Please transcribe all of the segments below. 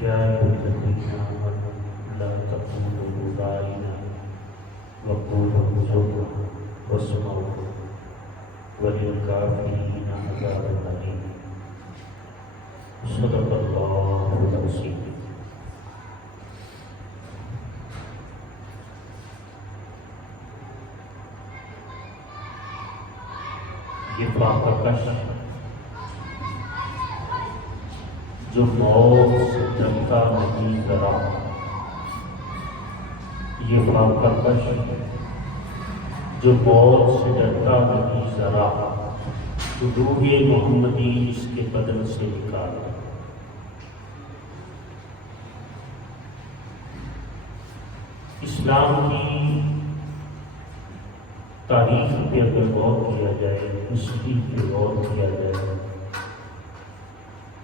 يا أيها الذين آمنوا لا تقولوا راعنا وقولوا انظرنا واسمعوا وللكافرين عذاب أليم. صدق الله العظيم. یہ فاقہ کش جو موت سے ڈرتا نہیں ذرا، یہ فاقہ کش جو موت سے ڈرتا نہیں ذرا، روح محمدی اس کے بدن سے نکالا۔ اسلام کی تاریخ پہ اگر غور کیا جائے، ہسٹری پہ غور کیا جائے،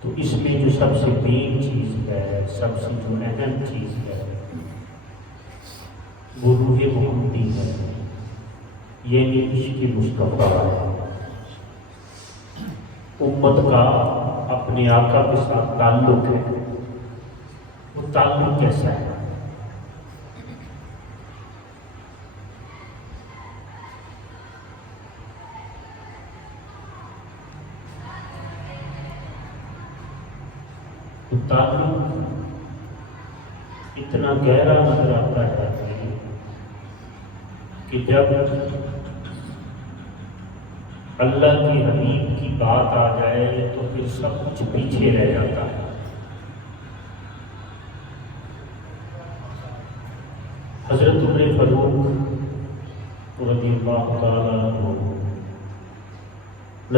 تو اس میں جو سب سے مین چیز ہے، سب سے جو اہم چیز ہے، وہ روح محمدی ہے، یہ عشق مصطفیٰ ہے۔ امت کا اپنے آقا کے ساتھ تعلق ہے، وہ تعلق کیسا ہے؟ تعلق اتنا گہرا نظر آتا ہے کہ جب اللہ کے حبیب کی بات آ جائے تو پھر سب کچھ پیچھے رہ جاتا ہے۔ حضرت عمر فاروق رضی اللہ تعالیٰ عنہ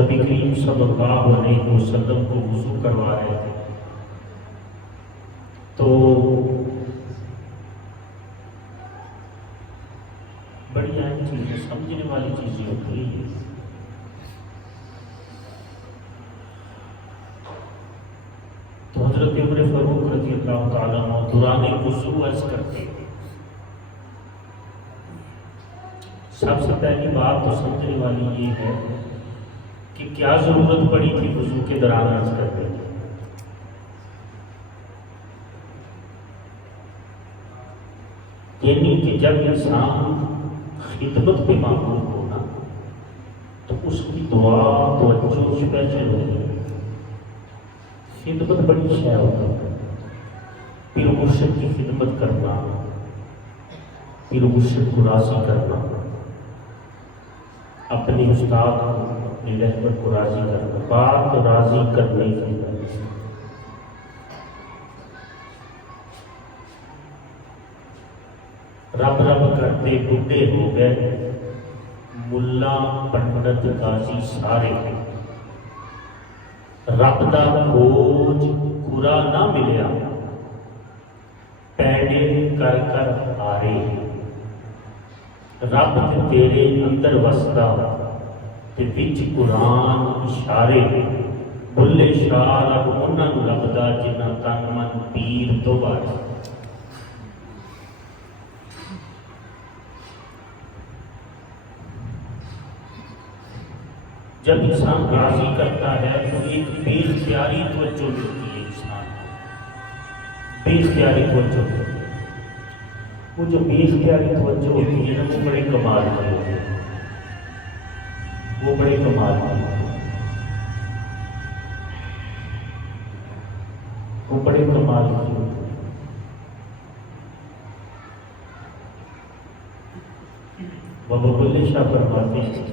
نبی کریم صلی اللہ علیہ وسلم کو وضو کروا رہے تھے، تو بڑی اہم چیزیں، سمجھنے والی چیزیں ہوتی ہیں۔ تو حضرت عمر فاروق رضی اللہ تعالیٰ عنہ دوران وضو عرض کرتے ہیں، سب سے پہلی بات تو سمجھنے والی یہ ہے کہ کیا ضرورت پڑی تھی وضو کے دوران عرض کرنے کی؟ یعنی کہ جب انسان خدمت پہ معمول ہونا تو اس کی دعا توجہ اسپیشل ہوتی ہے۔ خدمت بڑی شے ہوتی ہے، پیر مرشد کی خدمت کرنا، پیر مرشد کو راضی کرنا، اپنے استاد کو، اپنے رہبر کو راضی کرنا، بات راضی کرنے کی۔ رب رب کرتے بڈھے ہو گئے، ملا پنڈت قاضی سارے، رب دا کھوج پورا نہ ملیا، پیڑے کر کر آرے، رب تے تیرے اندر وسدا تے وچ قرآن اشارے، بھلے شاہ رب انہاں نوں لبدا جنہاں تن من پیر تو بارے۔ جب انسان راضی کرتا ہے تو ایک بے اختیاری توجہ ملتی ہے انسان کو، بے اختیاری توجہ۔ وہ جو بے اختیاری توجہ ہوتی ہے نا، وہ بڑے کمال کی ہوتی ہے، وہ بڑے کمال کی ہوتی ہے، وہ بڑے کمال کی ہوتی ہے۔ بابا بلے شاہ فرماتے ہیں،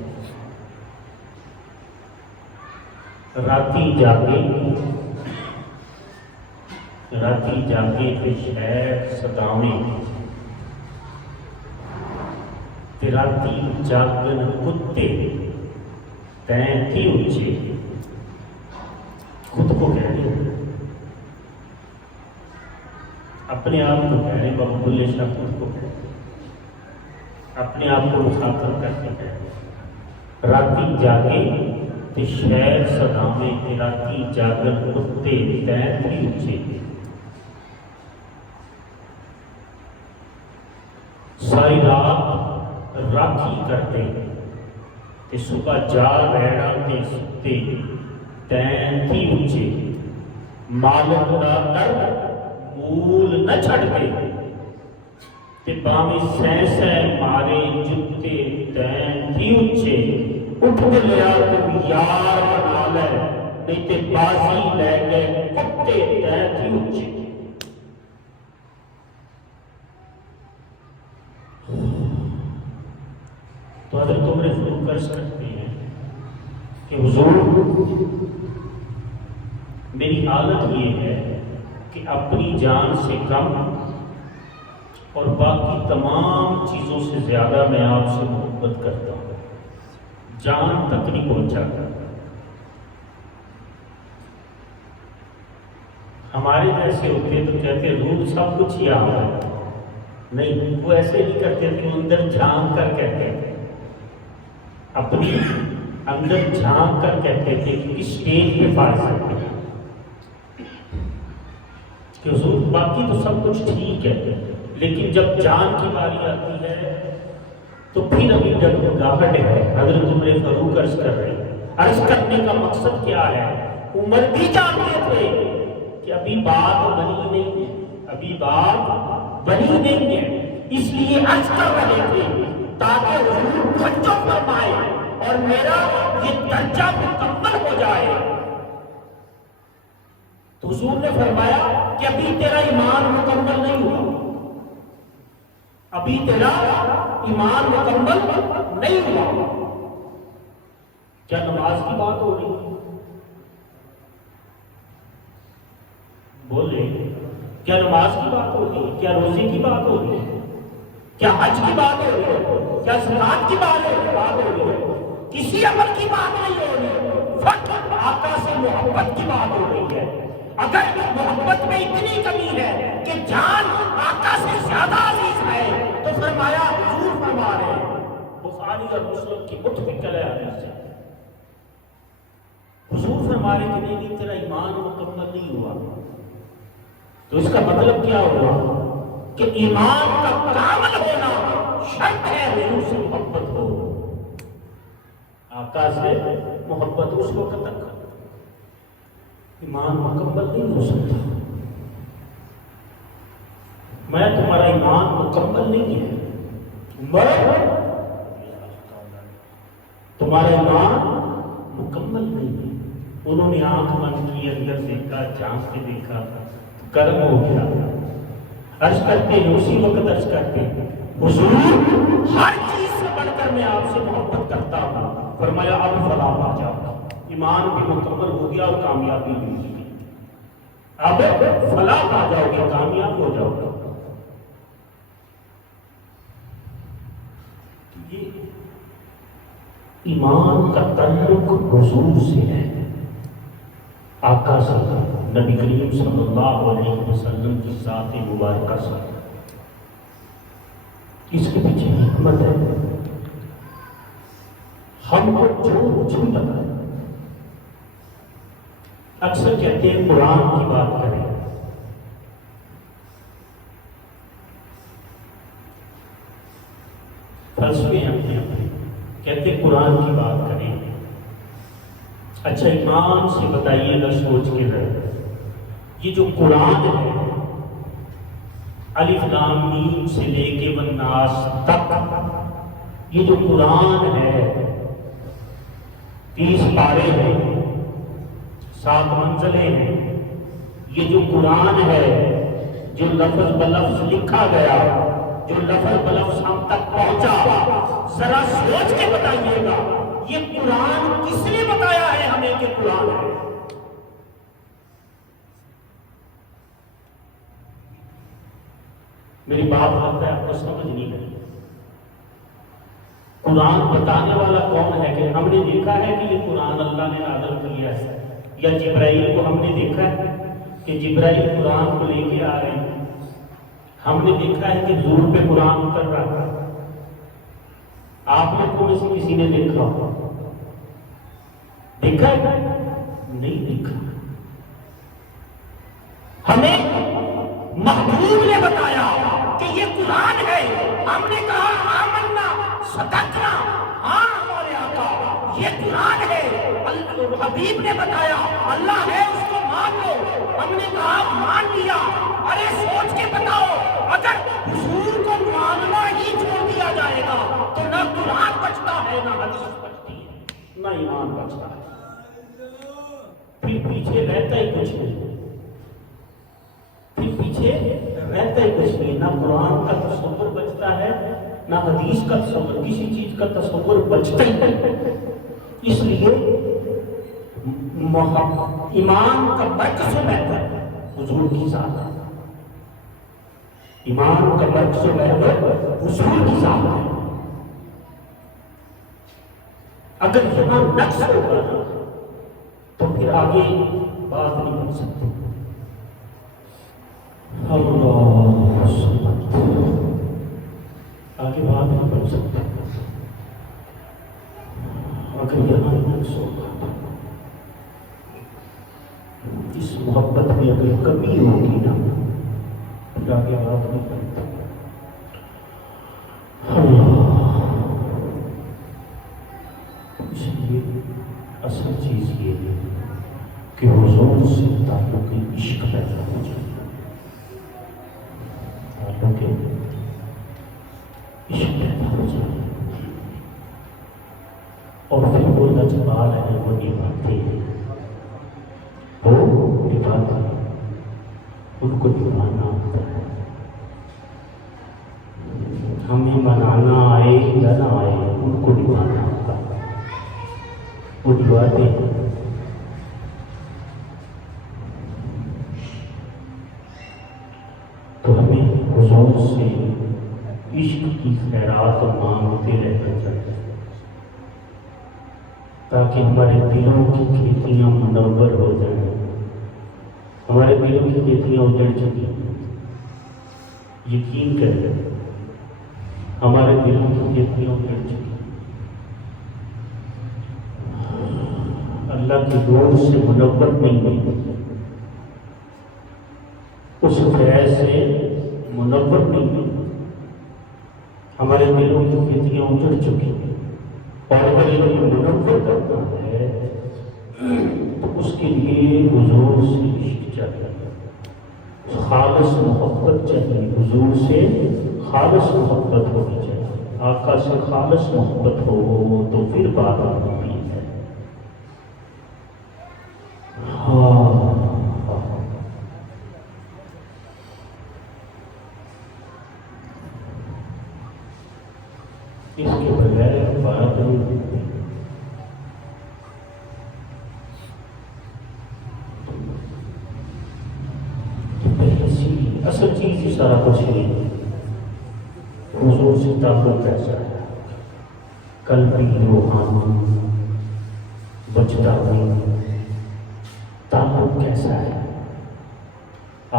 راتی جاگے کے شہر صداویں، تے راتی جاگن کتے تین تھی اچھے، خود کو کہہ رہے اپنے آپ کو کہہ رہے، بابا بلے شاہ خود کو کہہ رہے، اپنے آپ کو مخاطب کر کے کہہ رہے، راتی جاگے تے شہر صداویں، تے راتی جاگن کتے تین تھی اچھے، ساری رات راکھی کرتے تے صبح جال رہنا تے ستے تین تھی اچھے، مالک دا در مول نہ چھڑ دے تے باویں سہ سہ مارے جتے تین تھی اچھے اٹھ کے لیا تم یار بنا لے نہیں تے بازی لے گئے کتے تین تھی اچھے. تو حضرت عمر فاروق عرض کرتے ہیں کہ حضور میری حالت یہ ہے کہ اپنی جان سے کم اور باقی تمام چیزوں سے زیادہ میں آپ سے محبت کرتا ہوں، جان تک نہیں پہنچاتا. ہمارے جیسے ہوتے تو کہتے حضور سب کچھ یاد ہے، نہیں وہ ایسے نہیں کرتے تھے، وہ اندر جھانک کر کہتے تھے، اپنی اندر جھانک کر کہتے تھے کہ اس اسٹیج پہ پا سکتے ہیں کہ حضور باقی تو سب کچھ ٹھیک ہے، لیکن جب جان کی باری آتی ہے تو پھر ابھی ڈگمگاہٹ ہے. حضرت عمر فاروق عرض کر رہے ہیں، عرض کرنے کا مقصد کیا ہے؟ عمر بھی جانتے تھے کہ ابھی بات بنی نہیں ہے، ابھی بات بنی نہیں ہے، اس لیے عرض کر رہے تھے تاکہ حضور توجہ فرمائے اور میرا یہ درجہ مکمل ہو جائے. تو حضور نے فرمایا کہ ابھی تیرا ایمان مکمل نہیں ہوا، ابھی تیرا ایمان مکمل نہیں ہوا. کیا نماز کی بات ہو رہی ہے؟ بول رہے کیا نماز کی بات ہو رہی ہے؟ کیا روزے کی بات ہو رہی ہے؟ کیا حج کی بات ہو رہی ہے؟ کیا زکات کی بات ہو رہی ہے؟ کسی عمل کی بات نہیں ہو رہی ہے، فقط آقا سے محبت کی بات ہو رہی ہے. اگر محبت میں اتنی کمی ہے کہ جان آقا سے زیادہ عزیز ہے تو فرمایا حضور فرما رہے ہیں، بخاری اور مسلم کی متفق علیہ حدیث ہے، حضور فرما رہے کہ نہیں تیرا ایمان مکمل نہیں ہوا. تو اس کا مطلب کیا ہوا کہ ایمان کا کامل ہونا شرط ہے حضور سے محبت ہو. آقا سے محبت اس وقت تک ایمان مکمل نہیں ہو سکتا. میں تمہارا ایمان مکمل نہیں ہے، تمہارا ایمان مکمل نہیں ہے. انہوں نے آنکھ بند کی، اندر دیکھا، جھانک کے دیکھا، کرم ہو گیا. عرض کرتے ہیں اسی وقت عرض کرتے ہیں حضور ہر چیز سے بڑھ کر میں آپ سے محبت کرتا ہوں. فرمایا اب فلاح پا جاؤ، ایمان بھی مکمل ہو گیا اور کامیابی مل گئی، اب فلاح پا جاؤ گے، کامیاب ہو جاؤ گے. یہ ایمان کا تعلق حضور سے ہے، آقا سے، نبی کریم صلی اللہ علیہ وسلم کی ذات مبارکہ سے. اس کے پیچھے حکمت ہے. ہم کو جو کچھ بھی لگا ہے، اکثر کہتے ہیں قرآن کی بات کریں، فلسفے اپنے اپنے کہتے ہیں قرآن کی بات کریں. اچھا ایمان سے بتائیے گا سوچ کے رہے، یہ جو قرآن ہے الف لام میم سے لے کے والناس تک، یہ جو قرآن ہے 30 پارے ہیں، 7 منزلیں ہیں. یہ جو قرآن ہے، جو لفظ بلفظ لکھا گیا، جو لفظ بلفظ ہم تک پہنچا، ذرا سوچ کے بتائیے گا یہ قرآن کس نے بتایا ہے ہمیں کہ قرآن ہے؟ میری بات لگتا ہے آپ کو سمجھ نہیں رہی. قرآن بتانے والا کون ہے؟ کہ ہم نے دیکھا ہے کہ یہ قرآن اللہ نے نازل کیا ہے، یا جبرائیل کو ہم نے دیکھا ہے کہ جبرائیل قرآن کو لے کے آ رہے ہیں؟ ہم نے دیکھا ہے کہ حضور پہ قرآن اتر رہا ہے؟ آپ لوگوں میں سے کسی نے دیکھا ہو؟ دیکھا ہے؟ نہیں دیکھا. ہمیں محبوب نے بتایا کہ یہ قرآن ہے، ہم نے کہا آمنا صدقنا، ہاں ہمارے آقا یہ قرآن ہے. حبیب نے بتایا اللہ ہے اس کو مان لو، ہم نے کہا مان لیا. ارے سوچ کے بتاؤ، اگر حضور کو ماننا ہی چھوڑ دیا جائے گا تو نہ قرآن بچتا ہے، نہ حدیث بچتی ہے، نہ ایمان بچتا ہے، پھر پیچھے رہتا ہی کچھ نہیں، پھر پیچھے رہتا ہی کچھ نہیں، نہ قرآن کا تصور بچتا ہے، نہ حدیث کا تصور، کسی چیز کا تصور بچتا ہی نہیں۔ اس لیے ایمان کا مرکز بہتر ہے حضور کی ذات ہے، ایمان کا مرکز بہتر حضور کی ذات ہے۔ اگر یہاں نقص ہوگا نا تو پھر آگے بات نہیں بن سکتی۔ اللہ سبحانہ، آگے بات نہیں بن سکتی اگر یہاں نقص ہوگا۔ اس محبت میں اگر کمی ہوگی نا پھر آگے بات نہیں بنتا۔ اس لیے اصل چیز یہ ہے کہ حضور سے تعلق عشق پیدا ہو جائے، تعلق عشق پیدا ہو جائے، اور پھر وہ لجپال ہے، وہ نبھاتے ہیں، وہ نبھاتے ہیں، ان کو نبھانا ہوتا ہے۔ ہمیں منانا آئے یا نہ آئے ان کو نبھانا ہوتا ہے، وہ نبھاتے ہیں۔ تو ہمیں حضور سے عشق کی خیرات مانگتے رہنا چاہیے تاکہ ہمارے دلوں کی کھیتیاں منور ہو جائیں۔ ہمارے دلوں کی کھیتیاں اجڑ چکی، یقین کریں، ہمارے دلوں کی کھیتیاں اجڑ چکی۔ اللہ کے نور سے منور نہیں ہوئی، اس فیض سے منور نہیں ہوئی، ہمارے دلوں کی کھیتیاں اجڑ چکی۔ اور اگر یہ منور کرنا ہے تو اس کے لیے حضور سے عشق چاہیے، خالص محبت چاہیے، حضور سے خالص محبت ہونی چاہیے۔ آقا سے خالص محبت ہو تو پھر بات ہوتی ہے۔ اس کے بغیر بات نہیں ہوتی۔ اصل چیز ہی سارا کچھ نہیں، حضور سے تعلق کیسا ہے، قلبی روحانی وجدانی تعلق کیسا ہے،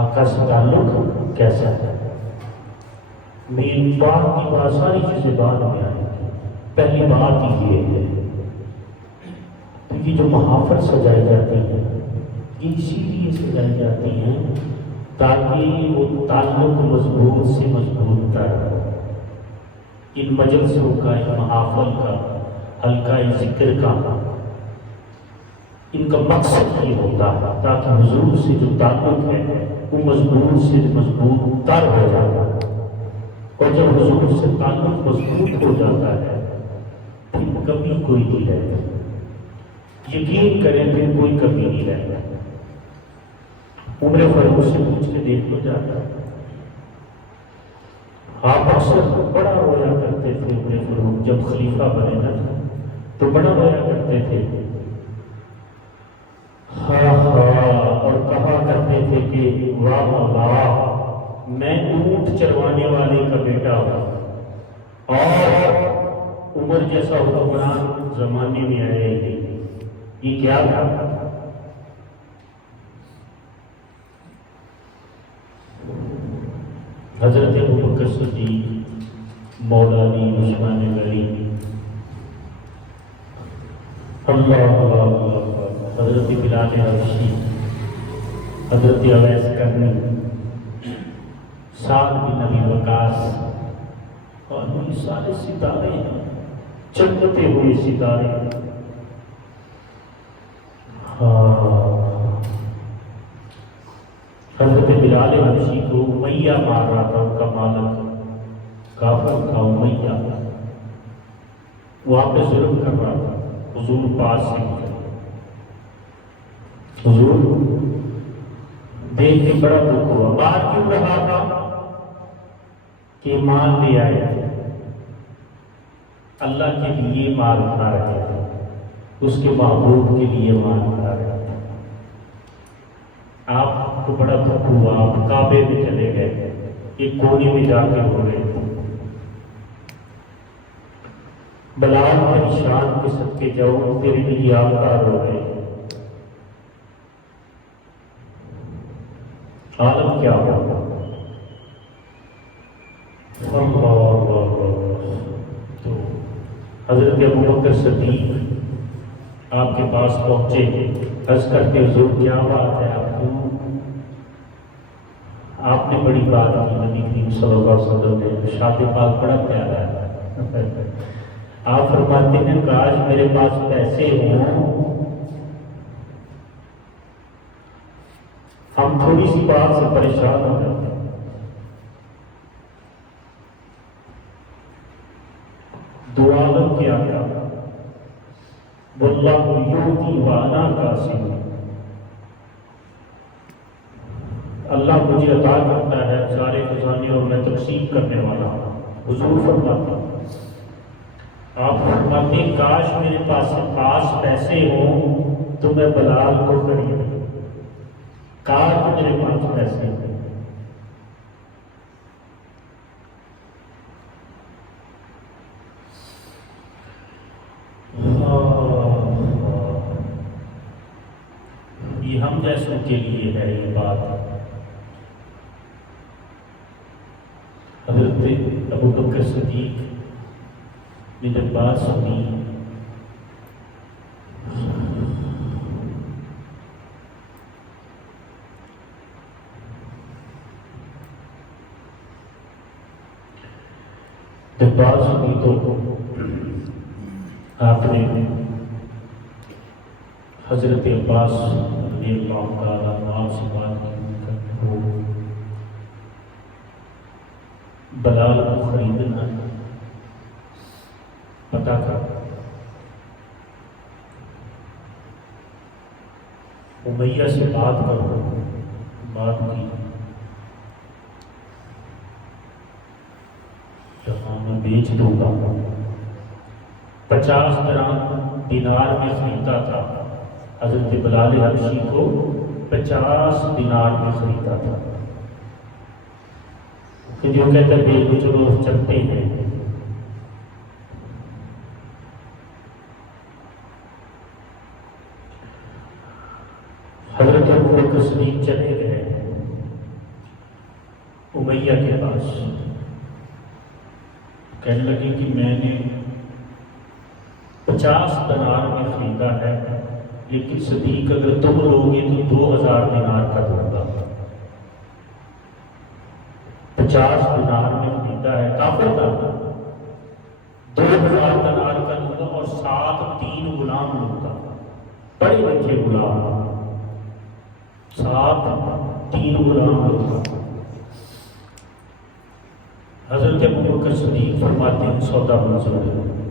آقا سے تعلق کیسا ہے۔ میری بات کی بات ساری چیزیں بعد میں آئیں گی، پہلی بات ہی یہ ہے کہ یہ جو محافل سجائی جاتی ہیں یہ اسی لیے سجائی جاتی ہیں تاکہ وہ تعلق مضبوط سے مضبوط تر ہو۔ ان مجلسوں کا، ان محافل کا، حلقہ ذکر کا، ان کا مقصد یہ ہوتا ہے تاکہ حضور سے جو تعلق ہے وہ مضبوط سے مضبوط تر ہو جاتا ہے۔ اور جب حضور سے تعلق مضبوط ہو جاتا ہے پھر کبھی کوئی نہیں رہتا، یقین کریں پھر کوئی کبھی نہیں رہتا۔ عمر فاروق سے پوچھ کے دیکھ لو جاتا، آپ اکثر بڑا رویا کرتے تھے۔ عمر فاروق جب خلیفہ بنے نا تو بڑا رویا کرتے تھے، اور کہا کرتے تھے کہ واہ واہ، میں اونٹ چروانے والے کا بیٹا ہوں اور عمر جیسا حکمران زمانے میں آئے ہی نہیں۔ یہ کیا تھا؟ حضرت ابوبکر صدیق، مولا علی، عثمان غنی، اللہ، حضرت بلال حبشی، حضرت اویس کرنی، سعد بن ابی وقاص، اور یہ سارے ستارے ہیں، چمکتے ہوئے ستارے۔ حضرت حضرت بلال حبشی کو امیہ مار رہا تھا، ان کا مالک کافر تھا امیہ، وہاں پہ ظلم کر رہا تھا، حضور پاس سے نکلے، حضور دیکھ کے بڑا دکھ ہوا، مار کیوں رہا تھا کہ ایمان لے آئے تھے، اللہ کے لیے مار کھا رہے تھے، اس کے محبوب کے لیے مار کھا رہے تھے، آپ کو بڑا دکھ ہوا، آپ کعبے میں چلے گئے، ایک کونے میں جا کے رو رہے تھے، بلال پریشان کے صدقے جاؤ تیرے لیے آقا رو رہے ہیں، عالم کیا ہوا؟ تو حضرت ابوبکر صدیق آپ کے پاس پہنچے، عرض کرتے حضور کیا بات ہے، آپ نے بڑی بات کی، نبی کریم صلی اللہ علیہ وسلم نے شاد پاک بڑا پیارا ہے، آپ فرماتے ہیں کاش میرے پاس پیسے ہوں، ہم تھوڑی سی بات سے پریشان ہو جاتے ہیں، دو عالم کے آقا واللہ یؤتی وانا قاسم، اللہ مجھے عطا کرتا ہے سارے خزانے اور میں تقسیم کرنے والا ہوں، حضور فرماتے ہیں، آپ فرماتے ہیں کاش میرے پاس پیسے ہوں تو میں بلال کو خرید لوں، کاش میرے پاس پیسے ہوں۔ یہ ہم جیسوں کے لیے ہے یہ بات، حضرت ابوبکر صدیق نے جب بات سنی، تو آپ نے حضرت عباس رضی اللہ تعالیٰ عنہ سے بات کی، وہ بلال کو خریدنا پتا تھا، امیہ سے بات کرو، بات کی، جہاں میں بیچ دوں گا، 50 دینار میں خریدا تھا، حضرت بلال حبشی کو 50 دینار میں خریدا تھا، کہ جو کہتے ہیں بے کچھ لوگ چلتے ہیں، حضرت ابوبکر صدیق چلے گئے امیہ کے پاس، کہنے لگے کہ میں نے 50 دینار میں خریدا ہے، لیکن صدیق اگر تم لوگے تو 2000 دینار کا دوں گا، 50 دینار میں خریدا ہے، کافر تھا، 2000 دینار کا دوں گا اور ساتھ 3 غلام لوں گا، بڑے بچے غلام، ساتھ 3 غلام لوں گا۔ حضرت ابوبکر صدیق فرماتے ہیں سودا منظور ہے،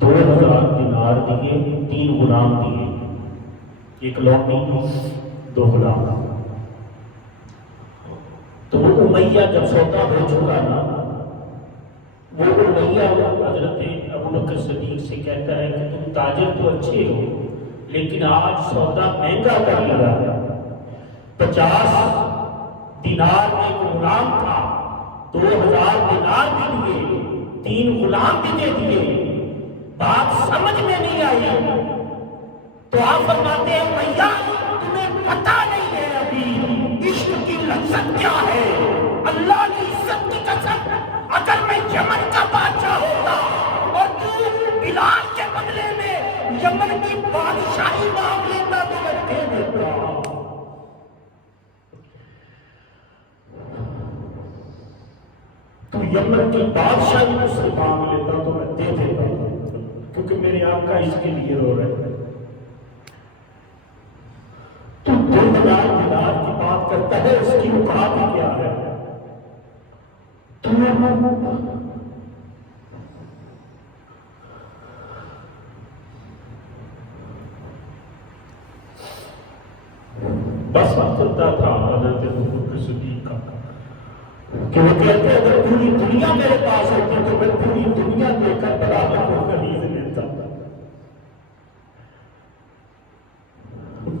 2000 دینار دیے، 3 غلام دیے، ایک لونڈی 2 غلام۔ تو وہ امیہ جب سودا ہو چکا نا، وہ امیہ حضرت ابوبکر صدیق سے کہتا ہے کہ تم تاجر تو اچھے ہو، لیکن آج سودا مہنگا کر لگا، 50 دینار میں ایک غلام تھا، 2000 دینار بھی دیے، 3 غلام بھی دے دیے، بات سمجھ میں نہیں آئی۔ تو آپ فرماتے ہیں بھیا تمہیں پتہ نہیں ہے ابھی عشق کی لذت کیا ہے، اللہ کی عزت کی قسم، اگر میں یمن کا بادشاہ ہوتا اور تو بلال کے بدلے میں یمن کی بادشاہی مانگ لیتا تو میں دے دیتا، تو یمن کی بادشاہی مجھ سے مانگ لیتا تو میں دے دیتا، کیونکہ میرے آقا اس کے لیے رو رہے ہیں۔ تو 2000 دینار کی بات کرتا ہے، اس کی اوقات ہی کیا ہے؟ بس وقت چلتا تھا حضرت ابوبکر صدیق کا کہ وہ کہتے ہیں اگر پوری دنیا میرے پاس ہوتی تو میں پوری دنیا دے کر بلال کو خرید لیتا.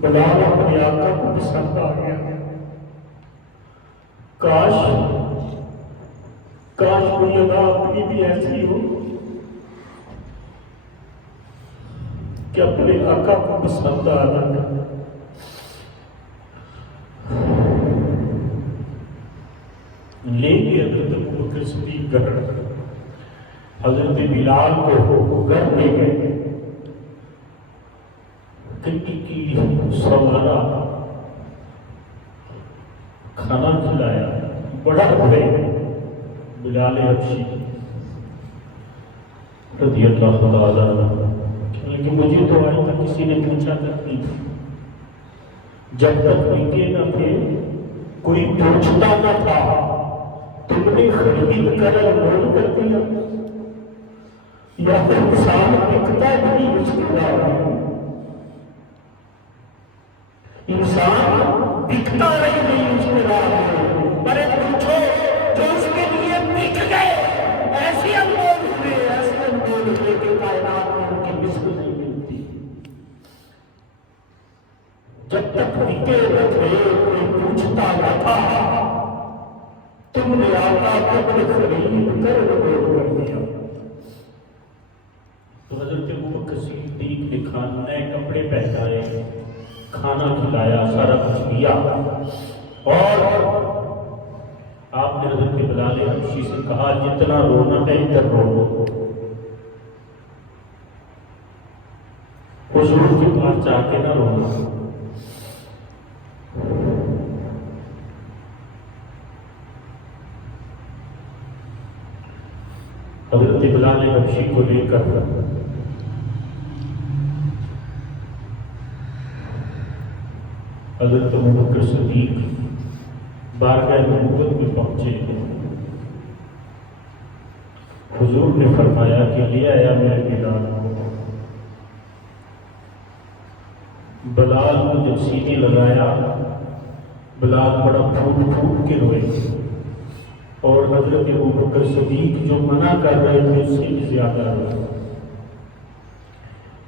بلال اپنے آقا کو پسند آ گیا. کاش کوئی ادا اپنی بھی ایسی ہو کہ اپنے آقا کو پسند آ جائے. لے کے حضرت ابوبکر صدیق گھر حضرت بلال کو گھر لے گئے. کنی کی سوارا کھانا کھلایا. بڑا ہوئے بلال حبشی رضی اللہ تعالیٰ عنہ. لیکن مجھے تو آج تک کسی نے پوچھا تک نہیں تھا. جب تک بکے نہ تھے کوئی پوچھتا نہ تھا تم نے خرید کر انمول کر دیا یا پھر انسان بکتا نہیں مشکل ہے. انسان بکتا نہیں مشکل ہے. پر پوچھو جو اس کے لیے بک گئے ایسی انمول ہوئے ایسے انمول ہوئے کہ کائنات میں ان کی مثل نہیں ملتی. جب تک بکے نہ تھے کوئی پوچھتا نہ تھا تم نے آقا کو خرید کر انمول کر دیا. تو حضرت ابوبکر صدیق نے نئے کپڑے پہنائے, کھانا کھلایا, سارا کچھ دیا اور آپ نے حضرت بلال حبشی سے کہا جتنا رونا ہے ادھر رو. حضور کے پاس جا کے نہ رونا. حضرت بلال حبشی کو لے کر حضرت ابوبکر صدیق بارگاہ نبوت میں پہنچے. حضور نے فرمایا کہ لے آیا میں بلال. بلال کو جب سینے لگایا بلال بڑا پھوٹ پھوٹ کے روئے اور حضرت ابوبکر صدیق جو منع کر رہے تھے اس سے بھی زیادہ روئے.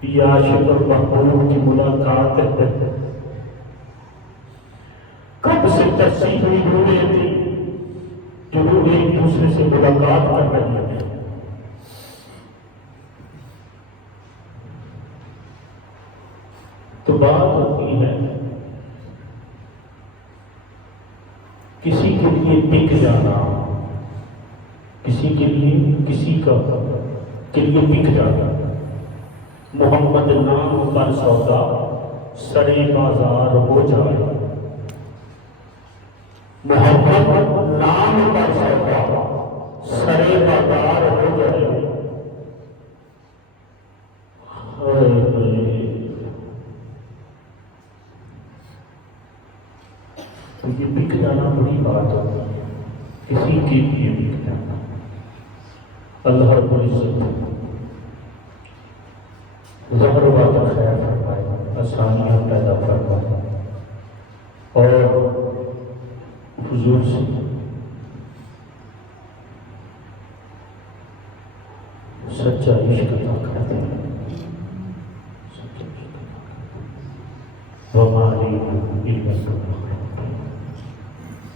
یہ عاشق اور محبوب کی ملاقات ہے. کب سے ترسیح ہوئی روئے تھی جو وہ ایک دوسرے سے ملاقات کر رہے ہیں. تو بات ہوتی ہے کسی کے لیے بک جانا, کسی کے لیے کسی کا کے لیے بک جانا. محمد نام پر سودا سڑے بازار ہو جائے. محمد نام پر سودا سڑے بازار ہو جائے. یہ بک جانا بڑی بات ہے. کسی کے لیے بک جانا. اللہ رب العزت ظہر والا خیر فرمائے, آسانیاں پیدا فرمائے اور حضور سے سچا عشق عطا کرتے ہیں. وما علیکم الا البلاغ.